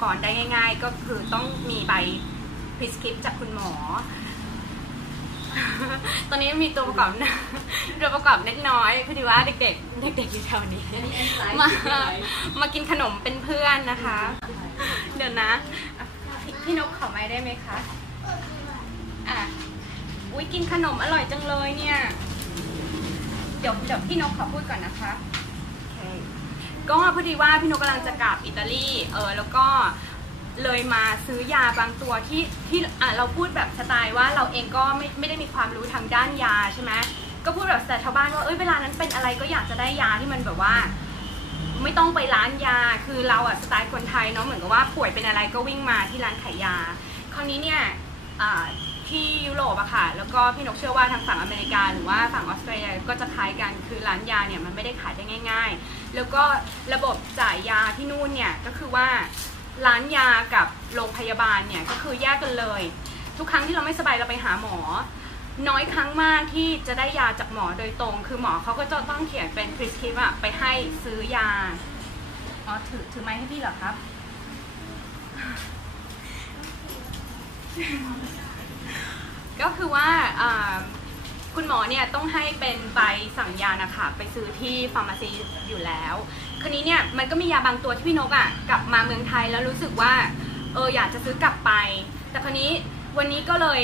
กรได้ง่าย ๆ ก็คือต้องมีใบ prescript จากคุณหมอ ตอนนี้มีตัวประกอบตัวประกอบเล็กน้อยพอดีว่าเด็กๆเด็กๆอยู่แถวนี้ มามากินขนมเป็นเพื่อนนะคะ เดี๋ยวนะพพี่นกขอไม้ได้ไหมคะอะอุ้ยกินขนมอร่อยจังเลยเนี่ย เดี๋ยวเดี๋ยวพี่นกขอพูดก่อนนะคะโอเค ก็พอดีว่าพี่นกกำลังจะกลับอิตาลีเออแล้วก็เลยมาซื้อยาบางตัวที่ที่อะเราพูดแบบสไตล์ว่าเราเองก็ไม่ไม่ได้มีความรู้ทางด้านยาใช่ไหมก็พูดแบบสไตล์ชาวบ้านว่าเอ้ยเวลานั้นเป็นอะไรก็อยากจะได้ยาที่มันแบบว่า ไม่ต้องไปร้านยาคือเราอะสไตล์คนไทยเนาะเหมือนกับว่าป่วยเป็นอะไรก็วิ่งมาที่ร้านขายยา คราวนี้เนี่ยอ่า ที่ยุโรปอะค่ะ แล้วก็พี่นกเชื่อว่าทางฝั่งอเมริกา หรือว่าฝั่งออสเตรเลียก็จะคล้ายกันคือร้านยาเนี่ยมันไม่ได้ขายได้ง่าย ๆ แล้วก็ระบบจ่ายยาที่นู่นเนี่ยก็คือว่าร้านยากับโรงพยาบาลเนี่ยก็คือแยกกันเลย ทุกครั้งที่เราไม่สบายเราไปหาหมอ น้อยครั้งมากที่จะได้ยาจากหมอโดยตรง คือหมอเขาก็จะต้องเขียนเป็น prescription อะไปให้ซื้อยาอ๋อถือถือไม้ให้พี่เหรอครับ ก็คือว่าคุณหมอเนี่ยต้องให้เป็นใบสั่งยานะคะไปซื้อที่ฟาร์มาซีอยู่แล้ว คราวนี้เนี่ยมันก็มียาบางตัวที่พี่นกอะ่ะกลับมาเมืองไทยแล้วรู้สึกว่าเอออยากจะซื้อกลับไป แต่คราวนี้วันนี้ก็เลย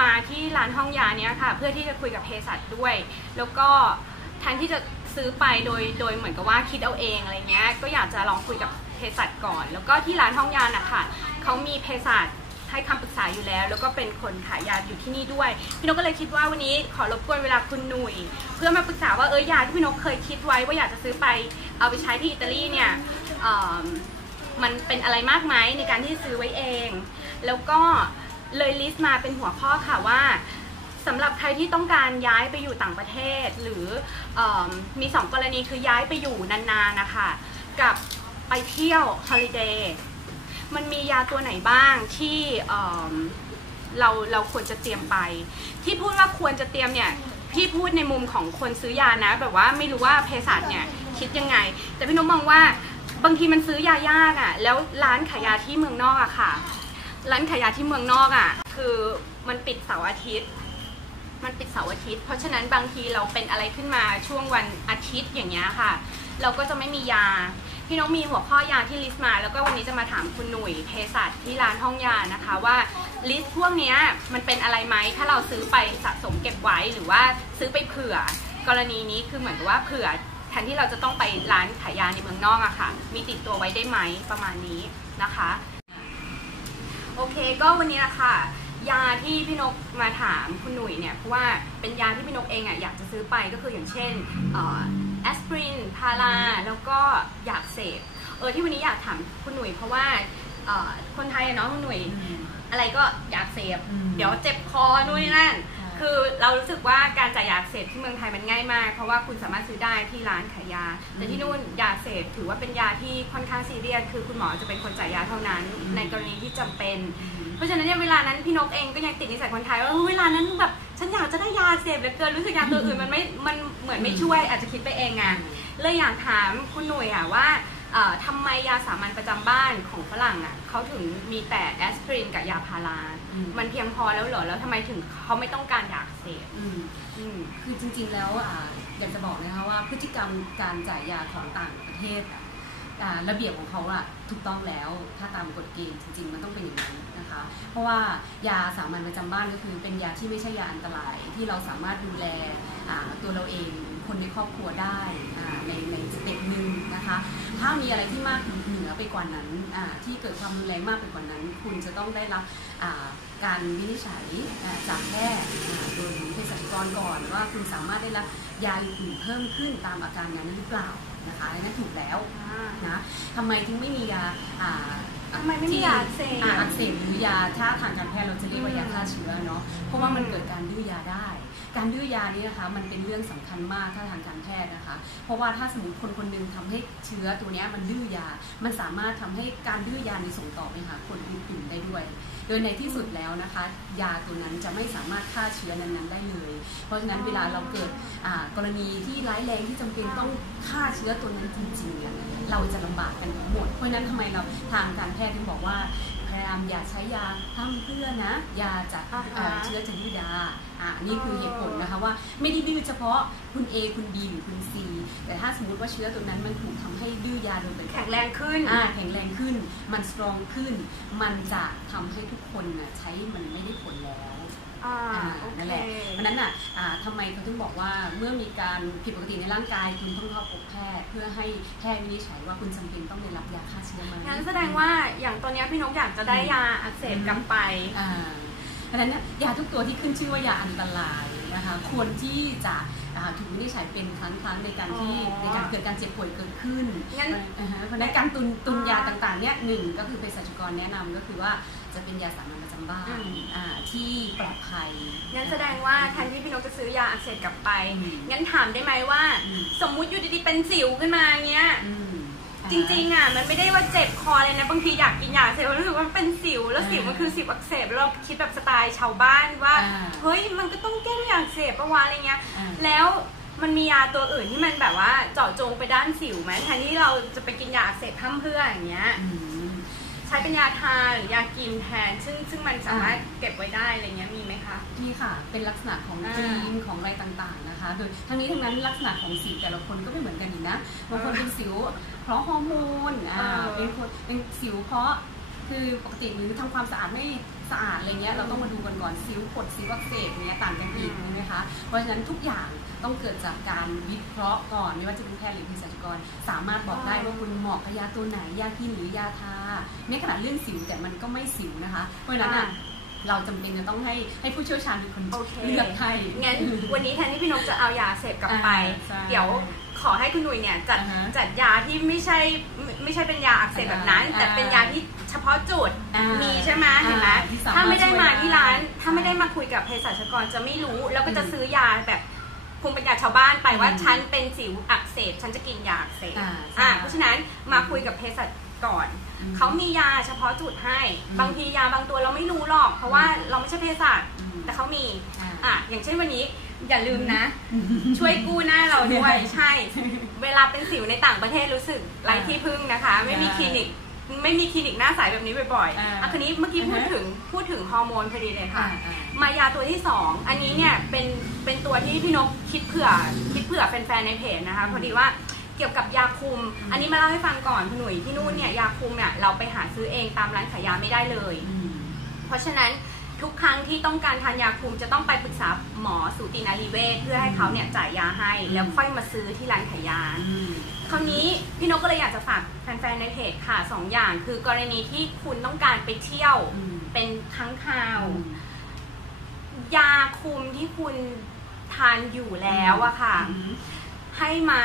มาที่ร้านห้องยาเนี้ยค่ะ เพื่อที่จะคุยกับเภสัชด้วย แล้วก็แทนที่จะซื้อไปโดยโดยเหมือนกับว่าคิดเอาเองอะไรเงี้ยก็อยากจะลองคุยกับเภสัชก่อน แล้วก็ที่ร้านห้องยานะคะเขามีเภสัช ให้คำปรึกษาอยู่แล้ว แล้วก็เป็นคนขายยาอยู่ที่นี่ด้วย พี่นกก็เลยคิดว่าวันนี้ขอรบกวนเวลาคุณหนุ่ย เพื่อมาปรึกษาว่าเออยาที่พี่นกเคยคิดไว้ว่าอยากจะซื้อไปเอาไปใช้ที่อิตาลีเนี่ยเอิ่มมันเป็นอะไรมากไหมในการที่ซื้อไว้เอง แล้วก็เลยลิสต์มาเป็นหัวข้อค่ะว่าสำหรับใครที่ต้องการย้ายไปอยู่ต่างประเทศ หรืออมมีสองกรณีคือย้ายไปอยู่นานๆนะคะ กับไปเที่ยวฮอลิเดย์ มันมียาตัวไหนบ้างที่เเราเราควรจะเตรียมไป ที่พูดว่าควรจะเตรียมเนี่ยพี่พูดในมุมของคนซื้อยานะ แบบว่าไม่รู้ว่าเภสัชเนี่ยคิดยังไง แต่พี่นกมองว่าบางทีมันซื้อยายากอะ่ะ แล้วร้านขายยาที่เมืองนอกอะค่ะ ร้านขายยาที่เมืองนอกอะ่ะ คือมันปิดเสาร์อาทิตย์ มันปิดเสาร์อาทิตย์ เพราะฉะนั้นบางทีเราเป็นอะไรขึ้นมาช่วงวันอาทิตย์อย่างเงี้ยค่ะ เราก็จะไม่มียา พี่น้องมีหัวข้อยาที่ลิสต์มา แล้วก็วันนี้จะมาถามคุณหนุ่ยเภสัชที่ร้านห้องยานะคะว่าลิสต์พวกนี้มันเป็นอะไรไหมถ้าเราซื้อไปสะสมเก็บไว้หรือว่าซื้อไปเผื่อ กรณีนี้คือเหมือนกับว่าเผื่อแทนที่เราจะต้องไปร้านขายยาในเมืองนอกอะค่ะ มีติดตัวไว้ได้ไหมประมาณนี้นะคะโอเคก็วันนี้นะคะยาที่พี่นกมาถามคุณหนุ่ยเนี่ยเพราะว่าเป็นยาที่พี่นกเองอะอยากจะซื้อไปก็คืออย่างเช่น แอสไพรินพาราแล้วก็อยากเสพเออที่วันนี้อยากถามคุณหนุ่ยเพราะว่าเอ่อคนไทยอะเนาะคุณหนุ่ยอะไรก็อยากเสพอืมเดี๋ยวเจ็บคอนู่นนี่นั่นค่ะคือเรารู้สึกว่าการจ่ายยาเสพที่เมืองไทยมันง่ายมาก เพราะว่าคุณสามารถซื้อได้ที่ร้านขายยา แต่ที่นู่นยาเสพถือว่าเป็นยาที่ค่อนข้างซีเรียสคือคุณหมอจะเป็นคนจ่ายยาเท่านั้น ในกรณีที่จำเป็น เพราะฉะนั้นเนี่ยเวลานั้นพี่นกเองก็ยังติดนิสัยคนไทยว่าเออเวลานั้นแบบฉันอยากจะได้ยา เสพเหลือเกินรู้สึกยาตัวอื่นมันไม่ มันเหมือนไม่ช่วยอาจจะคิดไปเองไงเลยอยากถามคุณหนุ่ยอะว่าเอ่อทำไมยาสามัญประจำบ้านของฝรั่งอะเขาถึงมีแต่แอสไพรินกับยาพาราอืมมันเพียงพอแล้วเหรอ แล้วทำไมถึงเขาไม่ต้องการอยากเสพอืมอืมคือจริงๆแล้วอ่าอยากจะบอกนะคะว่าพฤติกรรมการจ่ายยาของต่างประเทศอะอ่า ระเบียบของเขาอะถูกต้องแล้วถ้าตามกฎเกณฑ์จริง ๆ มันต้องเป็นอย่างนั้นนะคะ เพราะว่ายาสามัญประจำบ้านก็คือเป็นยาที่ไม่ใช่ยาอันตราย ที่เราสามารถดูแลตัวเราเองคนในครอบครัวได้ในในสเต็ปหนึ่งนะคะ ถ้ามีอะไรที่มากเหนือไปกว่านั้นที่เกิดความรุนแรงมากไปกว่านั้น คุณจะต้องได้รับการวินิจฉัยจากแพทย์โดยเภสัชกรก่อนว่าคุณสามารถได้รับยาอื่นเพิ่มขึ้นตามอาการนั้นหรือเปล่า นะคะอันนั้นถูกแล้วนะทำไมถึงไม่มียาอ่าทำไมไม่มียาอักเสบอ่าอักเสบหรือยาถ้าทางการแพทย์เราจะเรียกว่ายาฆ่าเชื้อเนาะเพราะว่ามันเกิดการดื้อยาได้ การดื้อยานี่นะคะมันเป็นเรื่องสำคัญมากถ้าทางการแพทย์นะคะ เพราะว่าถ้าสมมติคนคนหนึงทำให้เชื้อตัวเนี้ยมันดื้อยา มันสามารถทำให้การดื้อยาในส่งต่อไปหาคนอื่นๆได้ด้วย โดยในที่สุดแล้วนะคะ ยาตัวนั้นจะไม่สามารถฆ่าเชื้อนั้นๆได้เลย เพราะฉะนั้นเวลาเราเกิดกรณีที่ร้ายแรงที่จำเป็นต้องฆ่าเชื้อตัวนั้นจริงๆ เราจะลำบากกันทั้งหมด เพราะฉะนั้นทำไมเราทางการแพทย์ถึงบอกว่าายามอย่าใช้ยาทำเพื่อนะ ยาจะอ่าฮะเอ่อเชื้อจะดื้อยาอะนี่คือเหตุผลนะคะว่าไม่ได้ดื้อเฉพาะคุณ A คุณ B หรือคุณ C แต่ถ้าสมมติว่าเชื้อตัวนั้นมันถูกทำให้ดื้อยาโดยเป็นแข็งแรงขึ้นอ่าแข็งแรงขึ้น มันสตรองขึ้น มันจะทำให้ทุกคนน่ะใช้มันไม่ได้ผลแล้ว อ่าอ่าโอนั่นเค แหละเพราะฉะนั้นอะอ่าทำไมเขาถึงบอกว่าเมื่อมีการผิดปกติในร่างกายคุณต้องเข้าพบแพทย์เพื่อให้แพทย์วินิจฉัยว่าคุณจำเป็นต้องได้รับยาฆ่าเชื้อไหม งั้นแสดงว่าอย่างตอนเนี้ยพี่นกอยากจะได้ยาอักเสบกลับไป อ่าเพราะฉะนั้นเนี่ยยาทุกตัวที่ขึ้นชื่อว่ายาอันตรายนะคะควรที่จะอ่าถูกวินิจฉัยเป็นครั้งครั้งๆในการที่อ๋อในการเกิดการเจ็บป่วยเกิดขึ้นงั้น อ่าฮะเพราะฉะนั้นการตุนตุนยาต่างๆเนี่ยหนึ่งก็คือเภสัชกรแนะนำก็คือว่า จะเป็นยาสามัญประจำบ้านอืมอ่าที่ปลอดภัยงั้นแสดงว่าแทนที่พี่นกจะซื้อยาอักเสบกลับไปอืมงั้นถามได้ไหมว่าอืมสมมุติอยู่ดีๆเป็นสิวขึ้นมาเงี้ยอืมจริงๆอะมันไม่ได้ว่าเจ็บคอเลยนะบางทีอยากกินยาอักเสบรู้สึกว่ามันเป็นสิว แล้วสิวมันคือสิวอักเสบแล้วเราคิดแบบสไตล์ชาวบ้านว่าอ่าเฮ้ยมันก็ต้องแก้ด้วยยาอักเสบปะวะอะไรเงี้ยอ่าแล้วมันมียาตัวอื่นที่มันแบบว่าเจาะจงไปด้านสิวไหมแทนที่เราจะไปกินยาอักเสบพร่ำเพรื่ออย่างเงี้ยอืมใช้เป็นยาทาหรือยากินแทน ซึ่งซึ่งมันสามารถอ่าเก็บไว้ได้อะไรเงี้ยมีไหมคะ นี่ค่ะ เป็นลักษณะของอ่าครีมของอะไรต่างๆนะคะ โดยทั้งนี้ทั้งนั้นลักษณะของสิวแต่ละคนก็ไม่เหมือนกันอีกนะ บางคนเป็นสิวเพราะฮอร์โมน อ่าเออเป็นคนเป็นสิวเพราะคือปกติหรือทำความสะอาดไม่ สะอาดอะไรเงี้ยเราต้องมาดูกันก่อนสิวผดสิวอักเสบเนี้ยต่างกันอีกใช่ไหมคะเพราะฉะนั้นทุกอย่างต้องเกิดจากการวิเคราะห์ก่อนไม่ว่าจะเป็นแพทย์หรือเภสัชกร สามารถบอกได้ว่าคุณเหมาะกับยาตัวไหนยากินหรือยาทาในขณะเรื่องสิวแต่มันก็ไม่สิวนะคะ เพราะฉะนั้นอะเราจำเป็นจะต้องให้ให้ผู้เชี่ยวชาญเป็นคนโอเคเลือกให้งั้นวันนี้แทนที่พี่นกจะเอายาเสพกลับไปอ่าใช่เดี๋ยว ขอให้คุณหนุ่ยเนี่ยจัดอ่าฮะจัดยาที่ไม่ใช่ไม่ไม่ใช่เป็นยาอักเสบแบบนั้นอ่าแต่เป็นยาที่เฉพาะจุดมีมีใช่ไหมเห็นไหมที่สรถถ้าไม่ได้มาที่ร้านช่วยถ้าไม่ได้มาคุยกับเภสัชกรจะไม่รู้ แล้วก็จะอืมซื้อยาแบบคงเป็นยาชาวบ้านไปว่าอืมฉันเป็นสิวอักเสบฉันจะกินยาอักเสบอ่าใช่อ่าเพราะฉะนั้นมาคุยกับเภสัชก่อนอืมเขามียาเฉพาะจุดให้อืมบางทียาบางตัวเราไม่รู้หรอก เพราะว่าเราไม่ใช่เภสัชอืมแต่เขามีอ่าอะอย่างเช่นวันนี้ อย่าลืมนะ ช่วยกู้หน้าเราด้วย ใช่ เวลาเป็นสิวในต่างประเทศรู้สึกไร้ที่พึ่งนะคะ ไม่มีคลินิกไม่มีคลินิกหน้าใสแบบนี้บ่อยๆอ่าอะคันนี้เมื่อกี้พูดอ่าฮะถึงพูดถึงฮอร์โมนพอดีเลยค่ะอ่าอ่ามายาตัวที่สองอันนี้เนี่ยเป็นเป็นตัวที่พี่นกคิดเผื่อคิดเผื่อแฟนๆในเพจนะคะอืมพอดีว่าเกี่ยวกับยาคุมอืมอันนี้มาเล่าให้ฟังก่อนคุณหนุ่ยที่นู่นเนี่ยยาคุมเนี่ยเราไปหาซื้อเองตามร้านขายยาไม่ได้เลยอืมเพราะฉะนั้น ทุกครั้งที่ต้องการทานยาคุมจะต้องไปปรึกษาหมอสูตินารีเวชเพื่อให้เขาเนี่ยจ่ายยาให้อืมแล้วค่อยมาซื้อที่ร้านขายยาอืมคราวนี้พี่นกก็เลยอยากจะฝากแฟนๆในเพจค่ะสองอย่าง คือกรณีที่คุณต้องการไปเที่ยวอืมเป็นครั้งคราวอืมยาคุมที่คุณทานอยู่แล้วอะค่ะอืมให้มา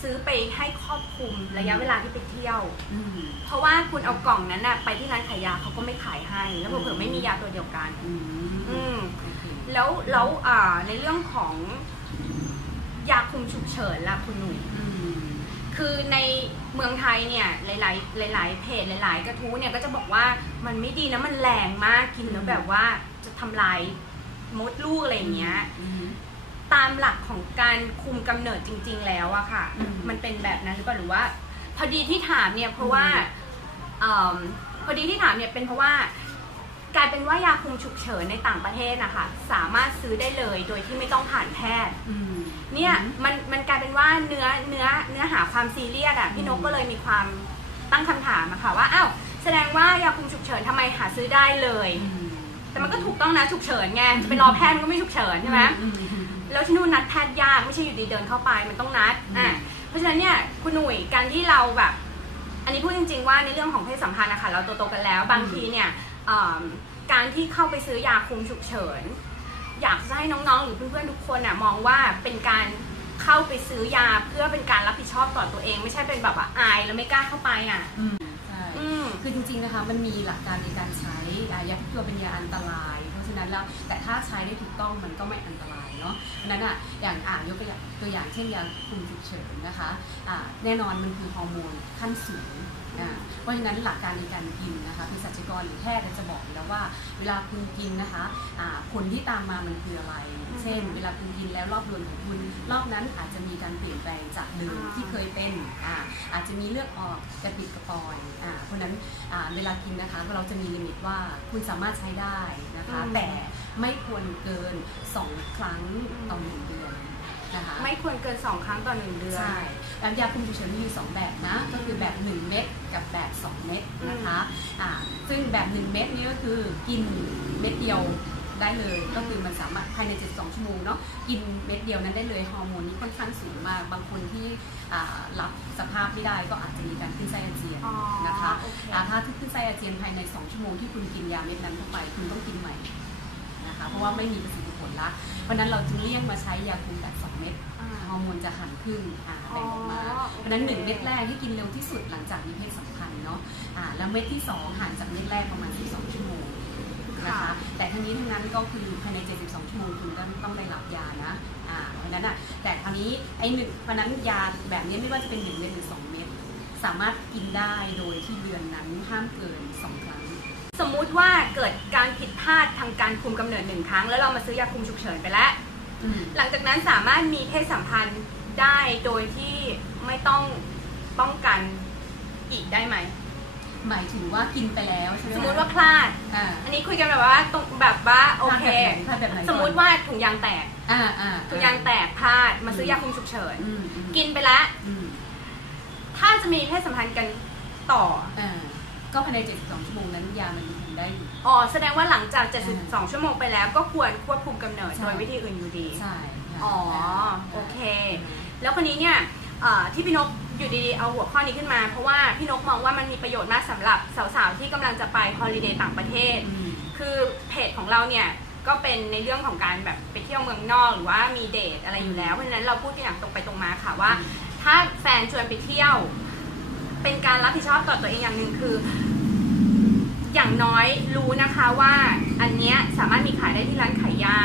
ซื้อไปให้ครอบคลุมระยะเวลาที่ไปเที่ยวอืมเพราะว่าคุณเอากล่องนั้นน่ะไปที่ร้านขายยาเขาก็ไม่ขายให้ แล้วเผื่อๆไม่มียาตัวเดียวกัน อืมอืมโอเคแล้วแล้วอ่าในเรื่องของยาคุมฉุกเฉินล่ะคุณหนุ่ยอืมคือในเมืองไทยเนี่ยหลาย ๆ หลาย ๆ เพจหลาย ๆ กระทู้เนี่ยก็จะบอกว่ามันไม่ดีนะมันแรงมากกินแล้วแบบว่าจะทำลายมดลูกอะไรอย่างเงี้ยอืม ตามหลักของการคุมกำเนิดจริง ๆ แล้วอะค่ะอืมมันเป็นแบบนั้นหรือเปล่าหรือว่า พอดีที่ถามเนี่ยเพราะว่าอืมเอิ่มพอดีที่ถามเนี่ยเป็นเพราะว่ากลายเป็นว่ายาคุมฉุกเฉินในต่างประเทศนะคะสามารถซื้อได้เลยโดยที่ไม่ต้องผ่านแพทย์อืมเนี่ยมันมันกลายเป็นว่าเนื้อเนื้อเนื้อหาความซีเรียสอะพี่นกก็เลยมีความตั้งคำถามอะค่ะว่าอ้าวแสดงว่ายาคุมฉุกเฉินทำไมหาซื้อได้เลยอืมแต่มันก็ถูกต้องนะฉุกเฉินไงจะไปรอแพทย์มันก็ไม่ฉุกเฉินใช่ไหมอือืม แล้วที่นู่นนัดแพทย์ยากไม่ใช่อยู่ดีเดินเข้าไปมันต้องนัดอืมอะเพราะฉะนั้นเนี่ยคุณหนุ่ยการที่เราแบบ อันนี้พูดจริง ๆ ว่าในเรื่องของเพศสัมพันธ์นะคะเราโตๆกันแล้ว บางทีเนี่ยเอิ่มการที่เข้าไปซื้อยาคุมฉุกเฉิน อยากจะให้น้องๆ หรือเพื่อนๆทุกคนอะมองว่าเป็นการเข้าไปซื้อยาเพื่อเป็นการรับผิดชอบต่อตัวเอง ไม่ใช่เป็นแบบว่าอายแล้วไม่กล้าเข้าไปอะอืมใช่อืมคือจริงๆนะคะมันมีหลักการในการใช้อ่ายาทุกตัวเป็นยาอันตราย เพราะฉะนั้นแล้วแต่ถ้าใช้ได้ถูกต้องมันก็ไม่อันตราย เนาะเพราะนั้นอะอย่างอ่านยกตัวอย่างตัวอย่างเช่นยาคุมฉุกเฉินนะคะอ่าแน่นอนมันคือฮอร์โมนขั้นสูง เพราะฉะนั้นหลักการในการกินนะคะเภสัชกรหรือแพทย์จะบอกอยู่แล้วว่า เวลาคุณกินนะคะอ่าผลที่ตามมามันคืออะไร เช่น เวลาคุณกินแล้วรอบรวนของคุณ รอบนั้นอาจจะมีการเปลี่ยนแปลงจากเดิมอ่าที่เคยเป็นอ่าอาจจะมีเลือดออกกระปิดกระปอยอ่าเพราะฉะนั้นอ่าเวลากินนะคะเราจะมีลิมิตว่าคุณสามารถใช้ได้นะคะ แต่ไม่ควรเกิน 2 ครั้งต่อหนึ่งเดือนนะคะไม่ควรเกิน 2 ครั้งต่อ1เดือนใช่ แล้วยาคุมฉุกเฉินมีอยู่สองแบบนะ ก็คือแบบ 1 เม็ดกับแบบ 2 เม็ดนะคะอ่าซึ่งแบบ 1 เม็ดนี้ก็คือกินเม็ดเดียวได้เลย ก็คือมันสามารถภายใน 72 ชั่วโมงเนาะกินเม็ดเดียวนั้นได้เลยฮอร์โมนนี้ค่อนข้างสูงมาก บางคนที่อ่ารับสภาพไม่ได้ก็อาจจะมีการขึ้นไส้อาเจียนอ๋อนะคะโอเคอ่าถ้าขึ้นไส้อาเจียนภายใน 2 ชั่วโมงที่คุณกินยาเม็ดนั้นเข้าไป คุณต้องกินใหม่นะคะเพราะว่าไม่มีประสิทธิผ ลละเพราะฉะนั้นเราจึงเลี่ยงมาใช้ยาคุมแบบ2เม็ดอ่าฮอร์โมนจะหันครึ่งอ่าแบ่งออกมาอ๋อเพราะฉะนั้นหนึ่งโอเคเม็ดแรกให้กินเร็วที่สุดหลังจากมีเพศสัมพันธ์เนาะอ่าแล้วเม็ดที่2ห่างจากเม็ดแรกประมาณ 12 ชั่วโมงนะคะแต่ทั้งนี้ทั้งนั้นก็คือภายใน 72 ชั่วโมงคุณต้องต้องได้รับยานะอ่าเพราะฉะนั้นอะแต่คราวนี้ไอ้หนึ่งเพราะฉะนั้นยาแบบนี้ไม่ว่าจะเป็น1เม็ดหรือ2เม็ดสามารถกินได้โดยที่เดือนนั้นห้ามเกิน2ครั้ง สมมุติว่าเกิดการผิดพลาดทางการคุมกำเนิดหนึ่งครั้ง แล้วเรามาซื้อยาคุมฉุกเฉินไปแล้วอืมหลังจากนั้นสามารถมีเพศสัมพันธ์ได้โดยที่ไม่ต้องป้องกันอีกได้ไหม หมายถึงว่ากินไปแล้วใช่ไหมสมมุติว่าพลาดอ่าอันนี้คุยกันแบบว่าตรงแบบว่าโอเคพลาดแบบไหนสมมุติว่าถุงยางแตกอ่าอ่าถุงยางแตกพลาดมาซื้อยาคุมฉุกเฉินอืมอืมกินไปแล้วอืมถ้าจะมีเพศสัมพันธ์กันต่ออ่า ก็ภายใน 72 ชั่วโมงนั้นยามันทำได้อยู่ อ๋อ แสดงว่าหลังจากอ่า72 ชั่วโมงไปแล้วก็ควรควบคุมกำเนิดใช่ โดยวิธีอื่นอยู่ดี ใช่ค่ะอ๋อ โอเค แล้วคนนี้เนี่ยเอ่อที่พี่นกอยู่ดีๆเอาหัวข้อนี้ขึ้นมา เพราะว่าพี่นกมองว่ามันมีประโยชน์มากสำหรับสาวๆที่กำลังจะไปฮอลิเดย์ต่างประเทศ อืม คือเพจของเราเนี่ยก็เป็นในเรื่องของการแบบไปเที่ยวเมืองนอกหรือว่ามีเดทอะไรอยู่แล้วเพราะฉะนั้นเราพูดกันอย่างตรงไปตรงมาค่ะว่า ถ้าแฟนชวนไปเที่ยว เป็นการรับผิดชอบต่อตัวเองอย่างหนึ่งคือ อย่างน้อยรู้นะคะว่าอันเนี้ยสามารถมีขายได้ที่ร้านขายยา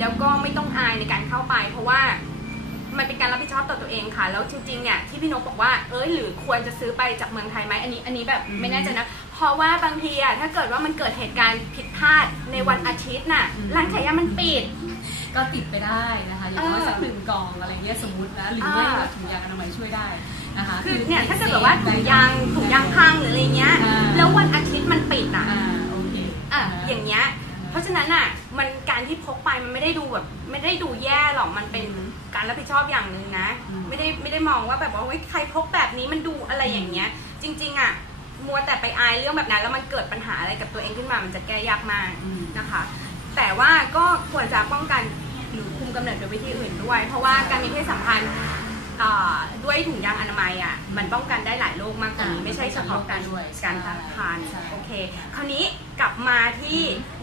แล้วก็ไม่ต้องอายในการเข้าไป เพราะว่ามันเป็นการรับผิดชอบต่อตัวเองค่ะ แล้วจริงๆเนี่ยที่พี่นกบอกว่า เอ้ยหรือควรจะซื้อไปจากเมืองไทยไหมอันนี้ อันนี้แบบอืมไม่แน่ใจนะ เพราะว่าบางทีอะถ้าเกิดว่ามันเกิดเหตุการณ์ผิดพลาดในวันอาทิตย์น่ะอืมร้านขายยามันปิด ก็ติดไปได้นะคะอย่างน้อยเออสักหนึ่งกล่องอะไรเงี้ยสมมตินะหรือไม่อ่าก็ถุงยางอนามัยช่วยได้ นะคะคือเนี่ยถ้าเกิดแบบว่าถุงยางถุงยางพังหรืออะไรเงี้ยอ่าแล้ววันอาทิตย์มันปิดอะอ่าโอเคอะนะอย่างเงี้ย เพราะฉะนั้นอะมันการที่พกไปมันไม่ได้ดูแบบไม่ได้ดูแย่หรอกมันเป็นการรับผิดชอบอย่างหนึ่งนะอืมไม่ได้ไม่ได้มองว่าแบบว่าเฮ้ยใครพกแบบนี้มันดูอะไรอย่างเงี้ย จริง ๆอะมัวแต่ไปอายเรื่องแบบนั้นแล้วมันเกิดปัญหาอะไรกับตัวเองขึ้นมามันจะแก้ยากมากอืมนะคะ แต่ว่าก็ควรจะป้องกันหรือคุมกำเนิดโดยวิธีอื่นด้วย เพราะว่าการมีเพศสัมพันธ์อ่า ด้วยถุงยางอนามัยอะมันป้องกันได้หลายโรคมากกว่านี้อ่าไม่ใช่เฉพาะการด้วยการตั้งครรภ์ใช่โอเค คราวนี้กลับมาที่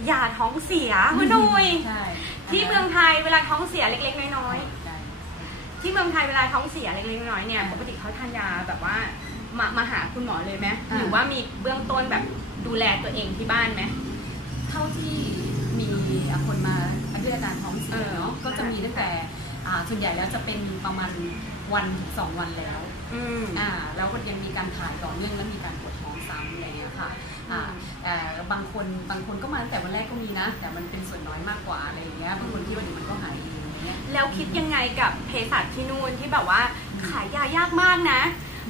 ยาท้องเสียคุณนุยใช่ที่เมืองไทยเวลาท้องเสียเล็ก ๆ น้อยได้ๆที่เมืองไทยเวลาท้องเสียเล็กๆน้อยๆเนี่ยอ่าปกติเขาทานยาแบบว่ามามาหาคุณหมอเลยไหมอ่าหรือว่ามีเบื้องต้นแบบดูแลตัวเองที่บ้านไหมเท่าที่มีคนมาด้วยอาการท้องเสียเนาะเออก็จะมีตั้งแต่อ่าส่วนใหญ่แล้วจะเป็นประมาณ วันถึงสองวันแล้วอืม อ่าแล้วก็ยังมีการถ่ายต่อเนื่องแล้วมีการปวดท้องซ้ำอะไรอย่างเงี้ยค่ะอ่าอืมแต่บางคนบางคนก็มาตั้งแต่วันแรกก็มีนะ แต่มันเป็นส่วนน้อยมากกว่าอะไรอย่างเงี้ยบางคนคิดว่าเดี๋ยวมันก็หายเองอย่างเงี้ย แล้วคิดยังไงกับเภสัชที่นู่นที่แบบว่าอืมขายยายากมากนะ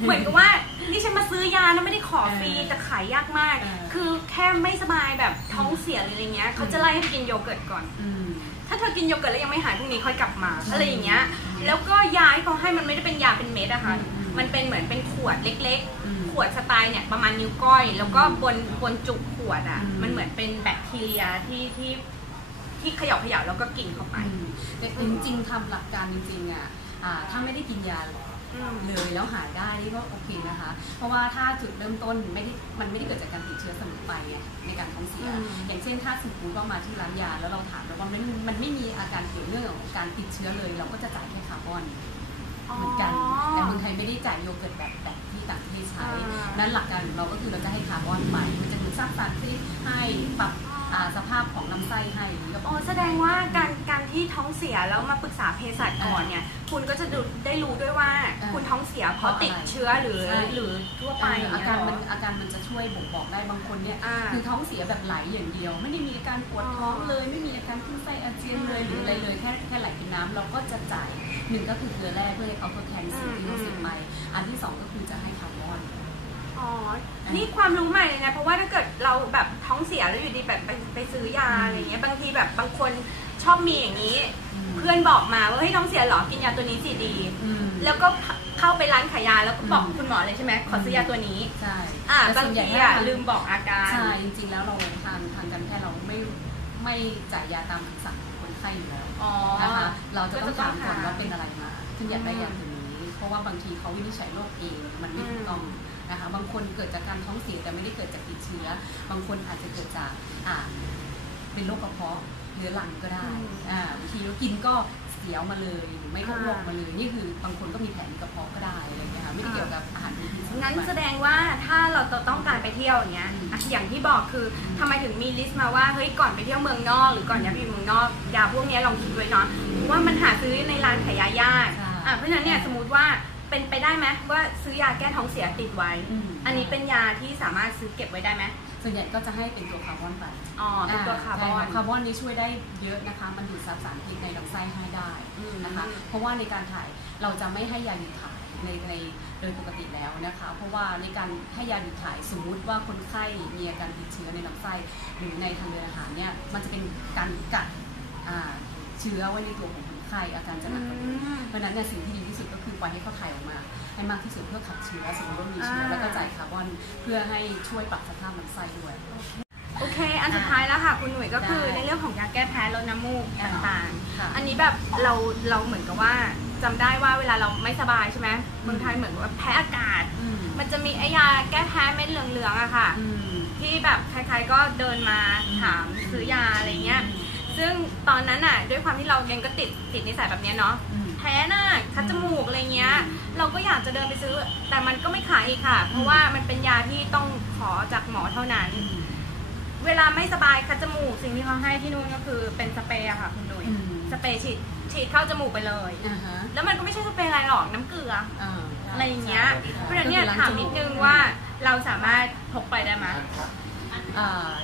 เหมือนกับว่านี่ฉันมาซื้อยานะไม่ได้ขอฟรีเออแต่ขายยากมาก เออ คือแค่ไม่สบายแบบท้องเสียหรืออะไรเงี้ยเขาจะไล่ให้ไปกินโยเกิร์ตก่อน อืม ถ้าเธอกินโยเกิร์ตแล้วยังไม่หายพรุ่งนี้ค่อยกลับมาอืมอะไรอย่างเงี้ย แล้วก็ยาที่เขาให้มันไม่ได้เป็นยาเป็นเม็ดอะค่ะอืมมันเป็นเหมือนเป็นขวดเล็กอืมๆขวดสไตล์เนี่ยประมาณนิ้วก้อย แล้วก็บนบนจุกขวดอะอืมมันเหมือนเป็นแบคทีเรียที่ที่ที่เขย่าเขย่าแล้วก็กินเข้าไปอืมแต่จริงๆทำหลักการจริงๆอะอ่าถ้าไม่ได้กินยาอืม เลยแล้วหายได้นี่ก็โอเคนะคะ เพราะว่าถ้าจุดเริ่มต้นไม่ได้มันไม่ได้เกิดจากการติดเชื้อเสมอไปไงในการท้องเสียอืมอย่างเช่นถ้าสมมติว่ามาที่ร้านยาแล้วเราถามแล้วว่ามันมันไม่มีอาการเกี่ยวเรื่องของการติดเชื้อเลย เราก็จะจ่ายแค่คาร์บอนเหมือนกันแต่เมืองไทยไม่ได้จ่ายโยเกิร์ตแบบแบบที่ต่างประเทศใช้อ่านั้นหลักการของเราก็คือเราจะให้คาร์บอนไปมันจะดูสร้างสารที่ให้ปรับอ่า สภาพของลำไส้ให้หรือกับอ๋อแสดงว่าการการที่ท้องเสียแล้วมาปรึกษาเภสัชก่อนเนี่ย คุณก็จะดูได้รู้ด้วยว่าอ่าคุณท้องเสียเพราะติดเชื้อหรือใช่หรือทั่วไปอ่าอย่างอาเงี้ยการเหรมันออาการมันจะช่วยบ่งบอกได้บางคนเนี่ยอ่าคือท้องเสียแบบไหลอย่างเดียว ไม่ได้มีอาการปวดท้องเลย ไม่มีอาการขึ้นไส้อาเจียนเลยหรืออะไรเลยแค่แค่ไหลเป็นน้ำเราก็จะจ่ายหนึ่งก็คือเกลือแร่เพื่อให้เขาทดแทนสิ่งที่เราเสียไปอันที่สองก็คือจะให้คาร์บอน อ๋อ นี่ความรู้ใหม่เลยนะ เพราะว่าถ้าเกิดเราแบบท้องเสียแล้วอยู่ดีแบบไปไปซื้อยาอะไรเงี้ย บางทีแบบบางคนชอบมีอย่างนี้ เพื่อนบอกมาว่าเฮ้ยท้องเสียเหรอ กินยาตัวนี้สิดีอืมแล้วก็เข้าไปร้านขายยาแล้วก็บอกอืมคุณหมอเลยใช่ไหมขอซื้อยาตัวนี้ ใช่ อ่าแต่บางส่วนใหญ่ทีถ้าอะทางลืมบอกอาการ ใช่ จริงๆ แล้วเราทางทางการแพทย์เราไม่ไม่จ่ายยาตามคำสั่งของคนไข้อยู่แล้วอ๋อนะคะ เราจะต้องก็จะต้องถามก่อนถามว่าเป็นอะไรมาคุณอยากได้ยาตัวนี้ เพราะว่าบางทีเขาวินิจฉัยโรคเองมันไม่ถูกต้อง นะคะบางคนเกิดจากการท้องเสียแต่ไม่ได้เกิดจากติดเชื้อ บางคนอาจจะเกิดจากอ่าเป็นโรคกระเพาะเรื้อรังก็ได้อ่าบางทีเรากินก็เสียวมาเลยหรือไม่ก็อ้วกมาเลยนี่คือบางคนก็มีแผลในกระเพาะก็ได้อะไรอย่างเงี้ยค่ะไม่ได้เกี่ยวกับอาหารเป็นพิษงั้นแสดงว่าถ้าเราจะต้องการไปเที่ยวอย่างเงี้ยอืมอะอย่างที่บอกคือทำไมถึงมีลิสต์มาว่าเฮ้ยก่อนไปเที่ยวเมืองนอก หรือก่อนจะไปอยู่เมืองนอกยาพวกเนี้ยลองคิดไว้เนาะเพราะว่ามันหาซื้อในร้านขายยายากใช่ อะเพราะฉะนั้นเนี่ยสมมติว่า เป็นไปได้ไหมว่าซื้อยาแก้ท้องเสียติดไว้ อืม อันนี้เป็นยาที่สามารถซื้อเก็บไว้ได้ไหมส่วนใหญ่ก็จะให้เป็นตัวคาร์บอนไปอ๋อเป็นตัวคาร์บอนใช่คาร์บอนนี้ช่วยได้เยอะนะคะ มันดูดซับสารพิษในลำไส้ให้ได้นะคะ อืม เพราะว่าในการถ่ายเราจะไม่ให้ยาหยุดถ่ายในในโดยปกติแล้วนะคะ เพราะว่าในการให้ยาหยุดถ่ายสมมุติว่าคนไข้มีอาการติดเชื้อในลำไส้หรือในทางเดินอาหารเนี่ยมันจะเป็นการกัดอ่าเชื้อไว้ในตัวของคน ไข้อาการจะหนักกว่านี้อืมเพราะฉะนั้นเนี่ยสิ่งที่ดีที่สุดก็คือปล่อยให้เขาถ่ายออกมาให้มากที่สุดเพื่อขับเชื้อสมมติว่ามีเชื้ออ่าแล้วก็จ่ายคาร์บอนเพื่อให้ช่วยปรับสภาพลำไส้ด้วย โอเค อันสุดท้ายแล้วค่ะ คุณหนุ่ยก็คือได้ในเรื่องของยาแก้แพ้ลดน้ำมูกต่างค่ะๆอันนี้แบบเราเราเหมือนกับว่าจำได้ว่าเวลาเราไม่สบายใช่ไหมเมืองไทยเหมือนกับว่าแพ้อากาศอืมมันจะมีไอยาแก้แพ้เม็ดเหลืองๆอะค่ะอืมที่แบบใครๆก็เดินมาถามซื้อยาอะไรเงี้ย ซึ่งตอนนั้นอะด้วยความที่เราเองก็ติดติดนิสัยแบบเนี้ยเนาะอืมแพ้หน้าคัดจมูกอะไรเงี้ยอืมเราก็อยากจะเดินไปซื้อ แต่มันก็ไม่ขายอีกค่ะ เพราะว่ามันเป็นยาที่ต้องขอจากหมอเท่านั้น เวลาไม่สบายคัดจมูกสิ่งที่เขาให้ที่นู่นก็คือเป็นสเปรย์อะค่ะคุณดุยอืมสเปรย์ฉีดฉีดเข้าจมูกไปเลยอ่าฮะแล้วมันก็ไม่ใช่สเปรย์อะไรหรอกน้ำเกลืออ่าอะไรอย่างเงี้ยเพราะฉะนั้นเนี่ยก็คือล้างถามจมูกนิดนึงว่าเราสามารถพกไปได้ไหมอ่า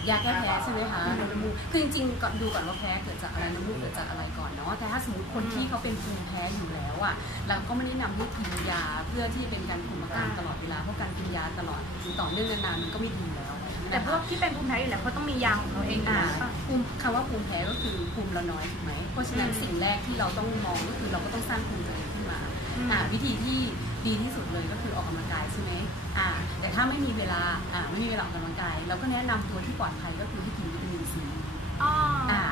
ยาแก้แพ้ใช่ไหมคะน้ำมูกคือจริงๆก่อนดูก่อนว่าแพ้เกิดจากอะไรน้ำมูกเกิดจากอะไรก่อนเนาะแต่ถ้าสมมติคนที่เขาเป็นภูมิแพ้อยู่แล้วอะเราก็ไม่ได้นำให้กินยาเพื่อที่เป็นการคุมอาการตลอดเวลาเพราะการกินยาตลอดหรือต่อเนื่องนานๆมันก็ไม่ดีแล้วนะคะแต่พวกที่เป็นภูมิแพ้อยู่แล้วเขาต้องมียาของเขาเองอยู่อ่าแล้วป่ะภูมิคำว่าภูมิแพ้ก็คือภูมิเราน้อยถูกไหมเพราะฉะนั้นอืมสิ่งแรกที่เราต้องมองก็คือเราก็ต้องสร้างภูมิตัวเองขึ้นมาอืมอ่าวิธีที่ ดีที่สุดเลยก็คือออกกำลังกายใช่ไหมอ่าแต่ถ้าไม่มีเวลาอ่าไม่มีเวลาออกกำลังกาย เราก็แนะนำตัวที่ปลอดภัยก็คือให้กินวิตามินซีอ๋อออ่า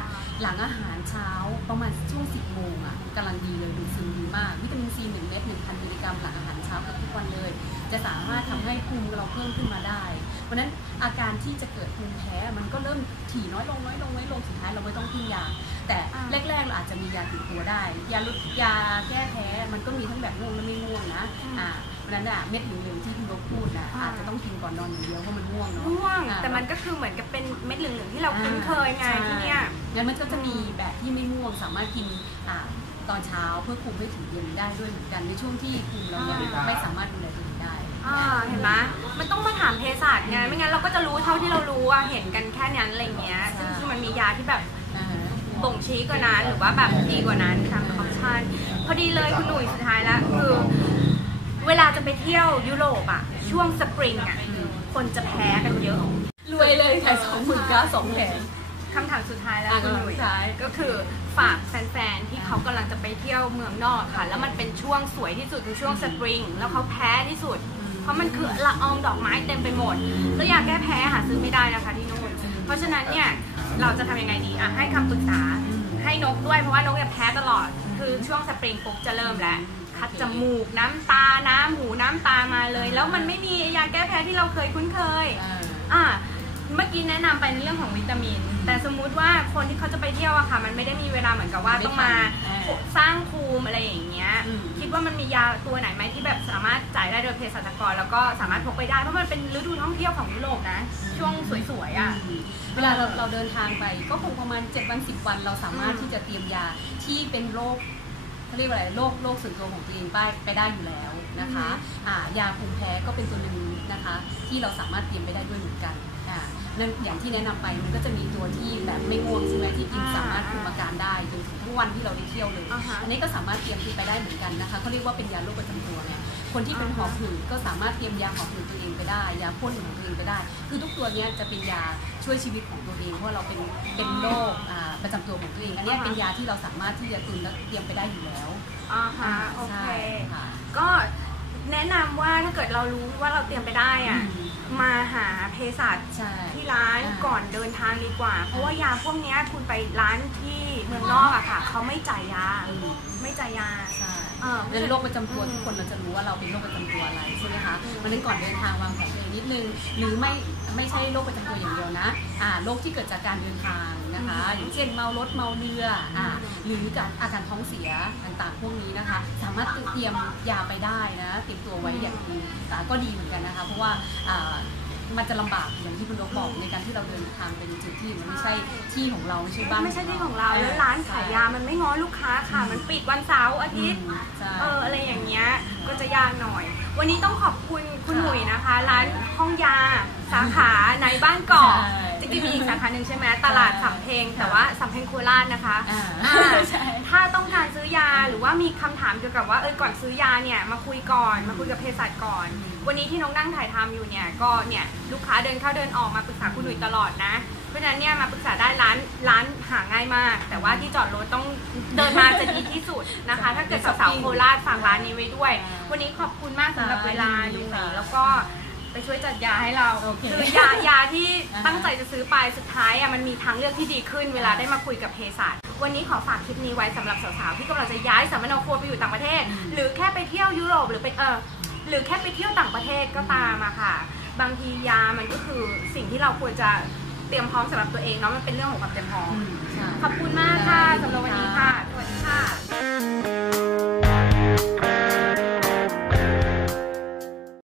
หลังอาหารเช้าประมาณช่วง 10โมงอะกำลังดีเลยดูดซึมดีมากวิตามินซี1เม็ด1,000มิลลิกรัมหลังอาหารเช้ากับทุกวันเลย จะสามารถทำให้ภูมิเราเพิ่มขึ้นมาได้ เพราะฉะนั้นอาการที่จะเกิดภูมิแพ้มันก็เริ่มถี่น้อยลงน้อยลงน้อยลงสุดท้ายเราไม่ต้องพึ่งยา แต่อ่าแรกๆเราอาจจะมียาติดตัวได้ ยาลดยาแก้แพ้มันก็มีทั้งแบบง่วงและไม่ง่วงนะอ่าเพราะฉะนั้นอะเม็ดเหลืองๆที่พี่นกพูดนะอาจจะต้องกินก่อนนอนอย่างเดียวเพราะมันง่วงเนาะง่วงอ่าแต่มันก็คือเหมือนกับเป็นเม็ดเหลืองๆที่เราคุ้นเคยไงใช่ที่เนี่ยงั้นมันก็จะมีแบบที่ไม่ง่วงสามารถกินอ่าตอนเช้าเพื่อคุมให้ถึงเย็นได้ด้วยเหมือนกันในช่วงที่ภูมิเรายังอ่าไม่สามารถดูแลตัวเองได้อ่าเห็นไหมมันต้องมาถามเภสัชไงไม่งั้นเราก็จะรู้เท่าที่เรารู้อะเห็นกันแค่นั้นอะไรเงี้ยซึ่งซึ่งมันมียาที่แบบอ่าฮะ บ่งชี้กว่านั้นหรือว่าแบบดีกว่านั้นตามออปชั่นพอดีเลยคุณหนุ่ยสุดท้ายแล้วคือ เวลาจะไปเที่ยวยุโรปอะช่วงสปริงอะคนจะแพ้กันเยอะรวยเลยขายสองหมื่นเก้าสองแผงคำถามสุดท้ายแล้วอะคุณหนุ่ยคำถามสุดท้ายก็คือฝากแฟนๆที่เขากำลังจะไปเที่ยวเมืองนอกค่ะ แล้วมันเป็นช่วงสวยที่สุดคือช่วงสปริง แล้วเขาแพ้ที่สุด เพราะมันคือละอองดอกไม้เต็มไปหมด แล้วยาแก้แพ้หาซื้อไม่ได้นะคะที่นู่นเพราะฉะนั้นเนี่ย เราจะทำยังไงดีอะให้คำปรึกษาให้นกด้วยเพราะว่านกเนี่ยแพ้ตลอด คือช่วงสปริงปุ๊บจะเริ่มแล้วคัดจมูกน้ำตา น้ำหูน้ำตามาเลย แล้วมันไม่มียาแก้แพ้ที่เราเคยคุ้นเคย อ่าอะ เมื่อกี้แนะนำไปในเรื่องของวิตามิน แต่สมมุติว่าคนที่เขาจะไปเที่ยวอะค่ะ มันไม่ได้มีเวลาเหมือนกับว่าไม่ต้องมาทันอ่าสร้างภูมิอะไรอย่างเงี้ยอืมคิดว่ามันมียาตัวไหนไหมที่แบบสามารถจ่ายได้โดยดยเภสัชกร แล้วก็สามารถพกไปได้เพราะมันเป็นฤดูท่องเที่ยวของยุโรปนะ ช่วงสวยๆอะเวลาเราเราเดินทางไปก็คงประมาณ7วัน10 วันเราสามารถอืมที่จะเตรียมยาที่เป็นโรคเขาเรียกว่าอะไรโรคโรคส่วนตัวของตัวเองไปไปได้อยู่แล้วนะคะอ่ายาภูมิแพ้ก็เป็นตัวหนึ่งนะคะ ที่เราสามารถเตรียมไปได้ด้วยเหมือนกัน อ่านั่นอย่างที่แนะนำไปมันก็จะมีตัวที่แบบไม่ง่วงใช่ไหมที่กินอ่าสามารถคุมอาการได้จนถึงทั้งวันที่เราได้เที่ยวเลยอ่าฮะอันนี้ก็สามารถเตรียมที่ไปได้เหมือนกันนะคะเขาเรียกว่าเป็นยาโรคประจำตัวเนี่ยคนที่เป็นหอบหืดก็สามารถเตรียมยาหอบหืดตัวเองไปได้ ยาพ่นของตัวเองไปได้ คือทุกตัวเนี้ยจะเป็นยาช่วยชีวิตของตัวเองเพราะเราเป็นเป็นโรคอ่าประจำตัวของตัวเองอันเนี้ยอ่าฮะเป็นยาที่เราสามารถที่จะตุนและเตรียมไปได้อยู่แล้วอ่าฮะโอเคใช่ค่ะก็แนะนำว่าถ้าเกิดเรารู้ว่าเราเตรียมไปได้อะอืมมาหาเภสัชใช่ที่ ร้านอ่าก่อนเดินทางดีกว่า เพราะว่ายาพวกเนี้ยคุณไปร้านที่เมืองนอกอะค่ะเขาไม่จ่ายยาอืมไม่จ่ายยา ใช่เออเรื่องโรคประจำตัวทุกคนเราจะรู้ว่าเราเป็นโรคประจำตัวอะไรใช่ไหมคะอืมเพราะฉะนั้นก่อนเดินทางวางแผนตัวเองนิดนึงหรือไม่ไม่ใช่โรคประจำตัวอย่างเดียวนะอ่าโรคที่เกิดจากการเดินทางนะคะ อย่างเช่นเมารถเมาเรืออ่าหรือกับอาการท้องเสียต่างๆ พวกนี้นะคะ สามารถเตรียมยาไปได้นะเตรียมตัวไว้อย่างดีอ่าก็ดีเหมือนกันนะคะ เพราะว่าอ่า มันจะลำบากอย่างที่คุณนกบอกในการที่เราเดินทางไปในจุดที่มันไม่ใช่ที่ของเราไม่ใช่บ้านไม่ใช่ที่ของเราแล้วร้านขายยามันไม่ง้อลูกค้าค่ะ มันปิดวันเสาร์อาทิตย์ ใช่ เอออะไรอย่างเงี้ยก็จะยากหน่อย วันนี้ต้องขอบคุณคุณค่ะหนุ่ยนะคะ ร้านห้องยาสาขาในบ้านเกาะใช่ จริงๆมีอีกสาขาหนึ่งใช่ไหมตลาดใช่สำเพ็งแต่ว่าสำเพ็งโคราชนะคะอ่าอ่าใช่ถ้าต้องการซื้อยาหรือว่ามีคำถามเกี่ยวกับว่าเออก่อนซื้อยาเนี่ยมาคุยก่อน มาคุยกับเภสัชก่อนอืมวันนี้ที่น้องนั่งถ่ายทำอยู่เนี่ยก็เนี่ยลูกค้าเดินเข้าเดินออกมาปรึกษาคุณหนุ่ยตลอดนะเพราะฉะนั้นเนี่ยมาปรึกษาได้ร้านร้านหาง่ายมาก แต่ว่าที่จอดรถต้องเดินมาจะดีที่สุดนะคะ ถ้าเกิดสาวๆโคราชฝากร้านนี้ไว้ด้วย วันนี้ขอบคุณมากสำหรับเวลาหนุ่ยแล้วก็ไป ช่วยจัดยาให้เราโอเคคือยายาที่อ่าฮะตั้งใจจะซื้อไปสุดท้ายอะมันมีทางเลือกที่ดีขึ้นเวลาได้มาคุยกับเภสัชวันนี้ขอฝากคลิปนี้ไว้สำหรับสาวๆที่กำลังจะย้ายสามโนครัวไปอยู่ต่างประเทศอืมหรือแค่ไปเที่ยวยุโรปหรือไปเออหรือแค่ไปเที่ยวต่างประเทศก็ตามอะค่ะ บางทียามันก็คือสิ่งที่เราควรจะเตรียมพร้อมสำหรับตัวเองเนาะมันเป็นเรื่องของความเตรียมพร้อมอืมใช่ขอบคุณมากค่ะสำหรับวันนี้ค่ะสวัสดีค่ะ